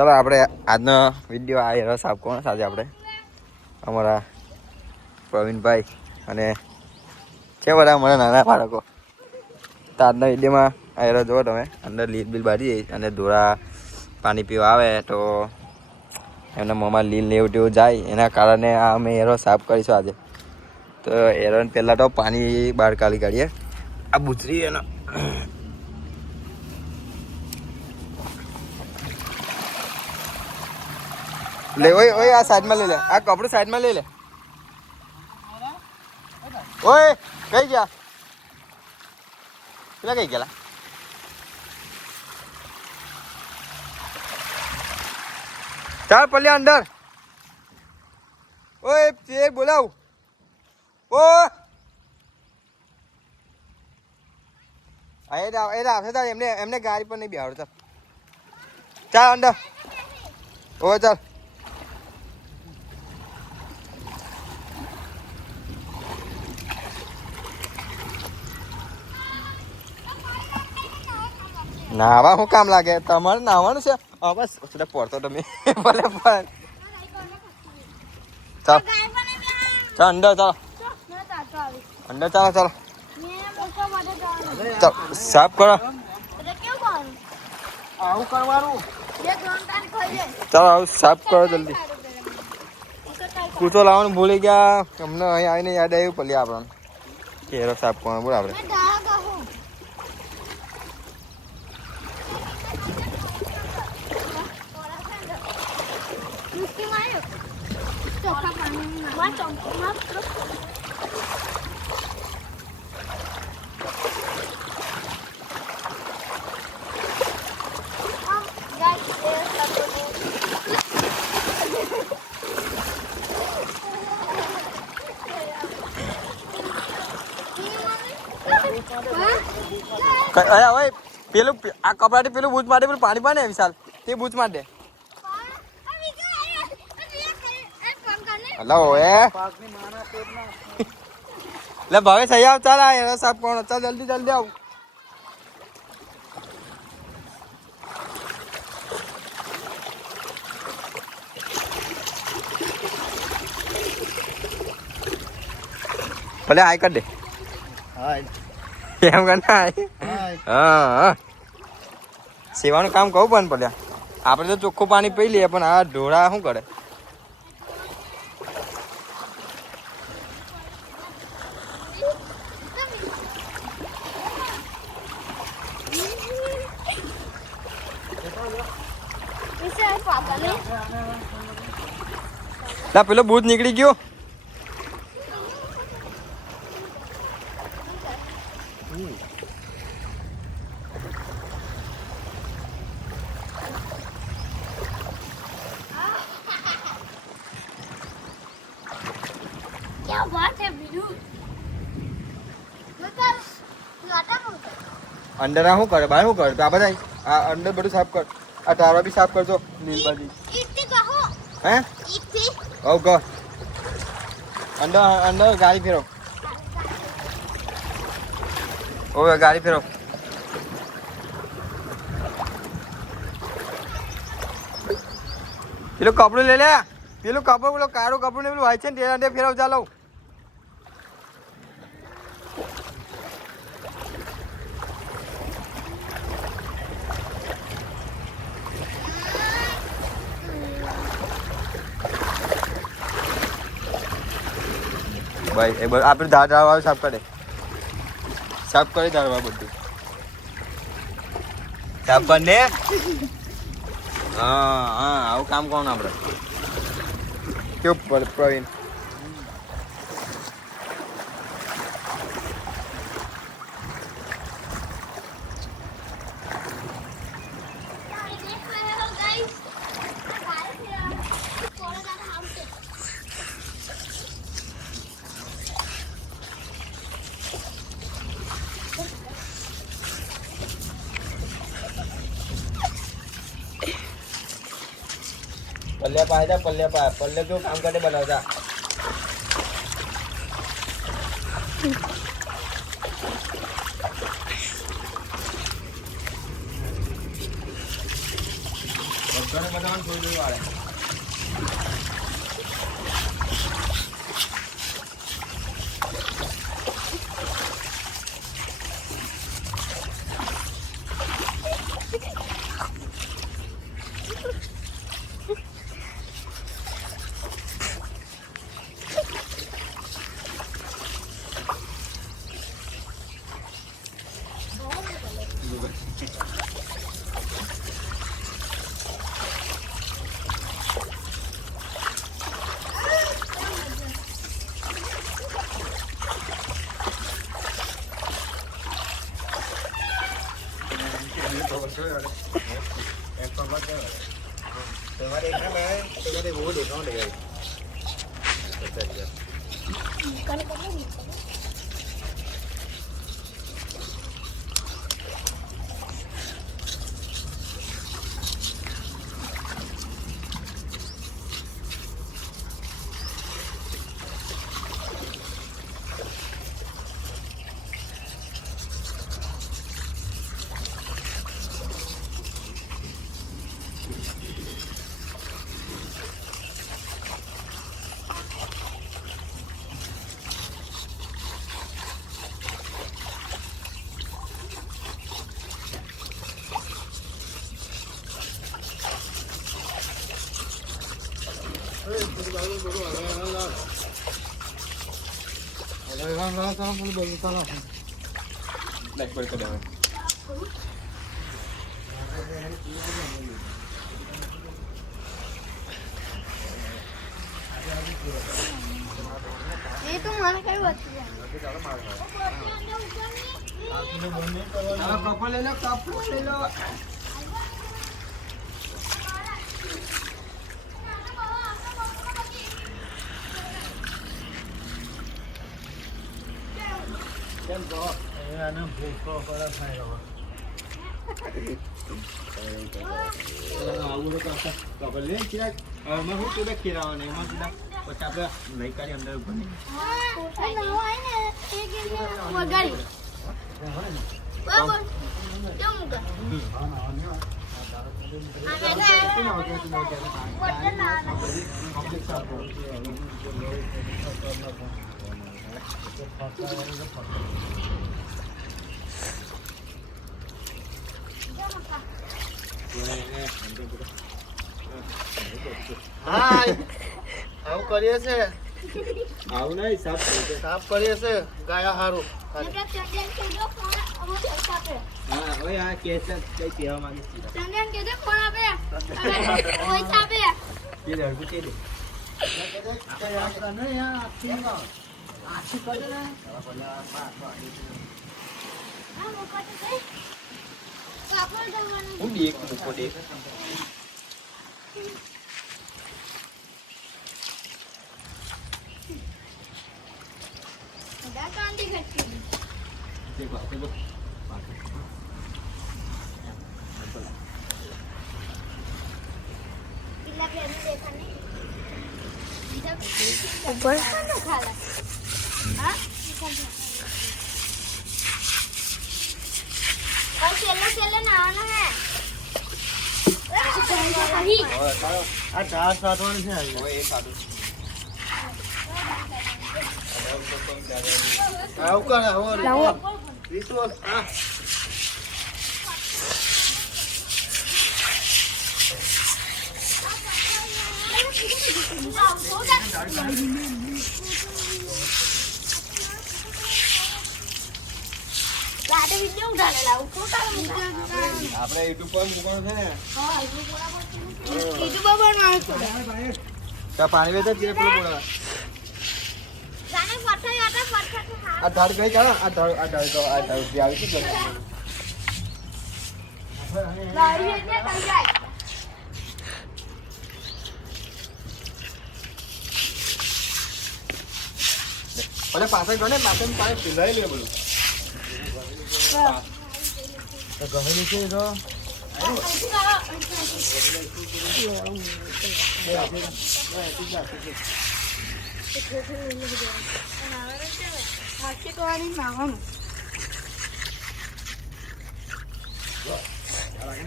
ચાલો આપણે આજનો વિડીયો આ એરો સાફ કોણ સાથે આપણે અમારા પ્રવીણભાઈ અને છે બધા અમારા નાના બાળકો. તો આજના વિડીયોમાં આ એરો જુઓ તમે, અંદર લીલ બિલ બાજી જઈશ અને ધોળા પાણી પીવા આવે તો એમના મોંમાં લીલ ને એવું તેવું જાય, એના કારણે આ અમે એરો સાફ કરીશું આજે. તો એરોને પહેલાં તો પાણી બહાર કાઢી કાઢીએ. આ બુચરી એનો લે, ઓય ઓય આ સાઈડમાં લઈ લે, આ કપડું સાઈડમાં લઈ લે. ઓય કઈ ગયા પેલા, કઈ ગયેલા? ચાલ પલ્યા અંદર. ઓય તે બોલાવ. ઓ આવશે એમને એમને ગાડી પર નહીં બેહાડો. ચાલ અંદર. ઓ ચાલ. નાવા શું કામ લાગે તમારે? નાવાનું છે બસ પડતો તમે ભલે પણ. ચાલ ચાલ અંદર, ચાલો અંદર, ચાલો ચાલો સાફ કરો. આવું કરવાનું, ચાલો આવું સાફ કરો જલ્દી. કૂતો લાવવાનું ભૂલી ગયા અમને, અહીં આવીને યાદ આવ્યું પલ્લી આપણને કેરો સાફ કરવાનો. બોલ આપણે પેલું આ કપડાથી પેલું બૂચ માટે પેલું પાણી પાને વિશાલ તે બૂચ માટે. હલો લે ભાવે થઈ આવ. ચાલ આ એરો સાફ કોણ. ચાલ જલ્દી જલ્દી આવ. ભલે હાય કર દે. એમ કર ના. હા સેવાનું કામ કહું પણ પડ્યા. આપણે તો ચોખ્ખું પાણી પી લઈએ પણ આ ઢોળા શું કરે? લા પેલો ભૂત નીકળી ગયો. અંદર આ શું કરે? બહાર શું કરે? આ બધા આ અંદર બધું સાફ કર. આ તારા બી સાફ કરજો. લીલબાજી હે ઓ ગો અંદર અંદર ગાડી ફેરો. ઓવે ગાડી ફેરો. પેલું કપડું લઈ લે. પેલું કપડું પેલું કાળું કપડું ને પેલું હોય છે ને તે અંદર ફેરવ. ચાલો ભાઈ એ બધું આપણે ધાર વાળું સાફ કરે. સાફ કરી ધારવા બધું સાફ કર ને. હા હા આવું કામ કોણ આપણે કેવું પ્રવીણ? पल्ले पाए था पल्ले क्यों काम करने बनाओ था ઘરે બધાને થોડી વાળે એ તો મને કઈ વાત આવું કરીએ છે આવું નહીં સાફ કરીએ છે ગાયા હારું ચંદન કીધો ફોન હા ઓય આ કેસ કઈ કહેવા માંગે છે ચંદન કીધો ફોન આપે પૈસા આપે કે લે પૂછે દે હું દેખ મૂકો દેખ આ ચાર સાતવાનું છે આવું કર આવો વિશ્વાસ હા આપણે યુટ્યુબ પર મૂકવાનું છે ને પાણી વેચે તીરે પેલું બોલા આ ધાર કઈ ચાલો આ ધાર આવી છે ભલે પાછળ ગણે પાછળ પાણી પીલાઈ લે બધું ગમેલું છે તો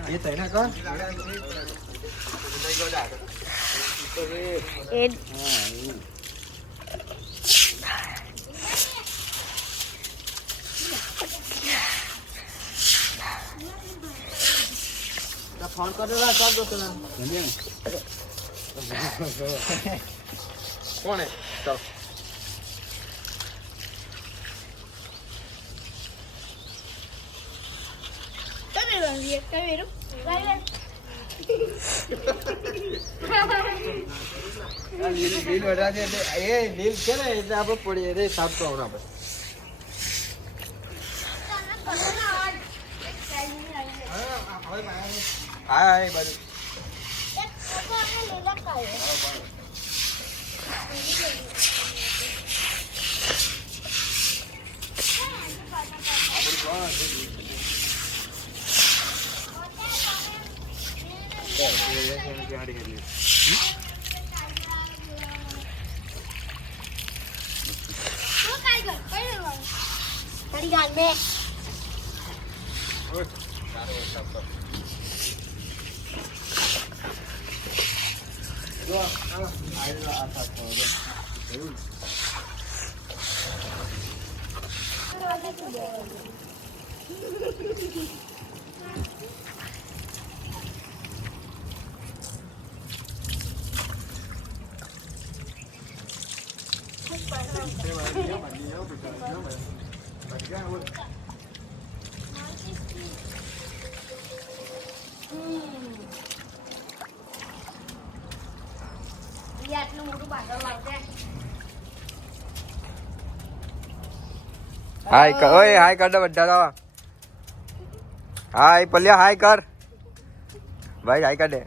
એ તૈના કર ફોન કરેલા સાહેબ તો કોણે ચાલ તમે રંગીએ કેમેરો લીલ વડા છે એ લીલ છે ને એટલે આપણે પડી રે સાફ તો હમણાં આપણે હા એ બાજુ આટલું મોટું પાછળ લાવશે હાય કર ઓય હાય કર દે બધા તો હાય પલ્યા હાય કર ભાઈ હાય કર દે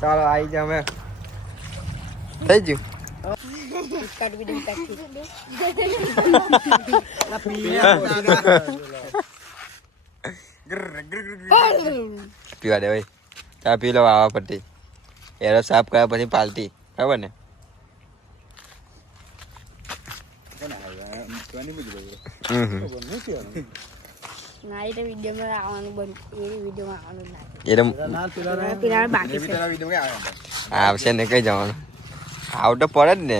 ચાલો આવી જા અમે થઈ ગયું પીવા દે ભાઈ ચા પી લો આવા પટ્ટી એરો સાફ કર્યા પછી પાલટી ખબર ને ના એ તો વિડીયોમાં આવવાનું બંધ એ વિડીયોમાં આવવાનું ના એટલે પેલા બાકી છે આવશે ને કઈ જવાનું આવ તો પડે જ ને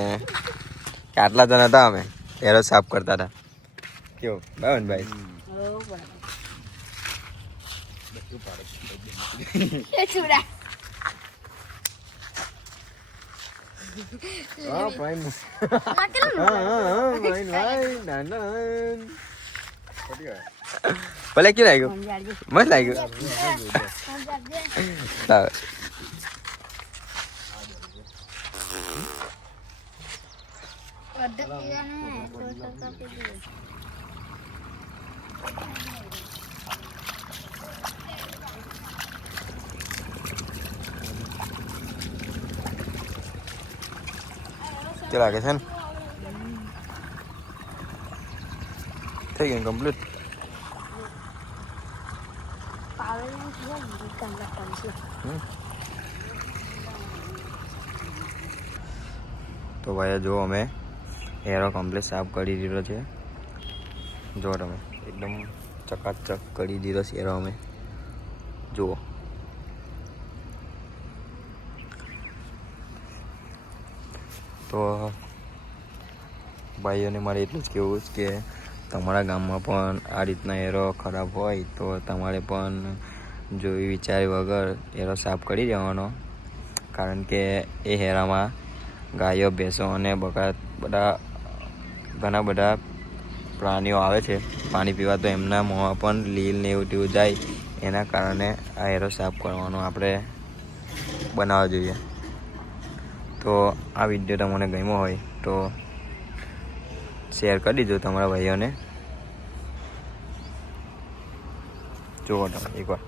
આટલા જણ હતા અમે એરો સાફ કરતા હતા કેવું બરાબર ભાઈ ચૂડા હા ફાઈન ભલે કેવું લાગ્યું મસ્ત લાગ્યું કેવું લાગે છે ને થઈ ગયું કમ્પ્લીટ તો ભાઈ જો અમે હેરો કમ્પ્લીટ સાફ કરી દીધો છે જો તમે એકદમ ચકાચક કરી દીધો છે હેરો અમે જુઓ તો ભાઈઓને મારે એટલું જ કહેવું છે કે તમારા ગામમાં પણ આ રીતના હેરો ખરાબ હોય તો તમારે પણ જોઈ વિચારી વગર હેરો સાફ કરી દેવાનો કારણ કે એ હેરામાં ગાયો ભેંસો અને બકાત બધા ઘણા બધા પ્રાણીઓ આવે છે પાણી પીવા તો એમના મોંમાં પણ લીલ ને એવું તેવું જાય એના કારણે આ હેરો સાફ કરવાનો આપણે બનાવવો જોઈએ તો આ વિડીયો તમને ગમ્યો હોય તો શેર કરી દીજો તમારા ભાઈઓને જુઓ તમે એકવાર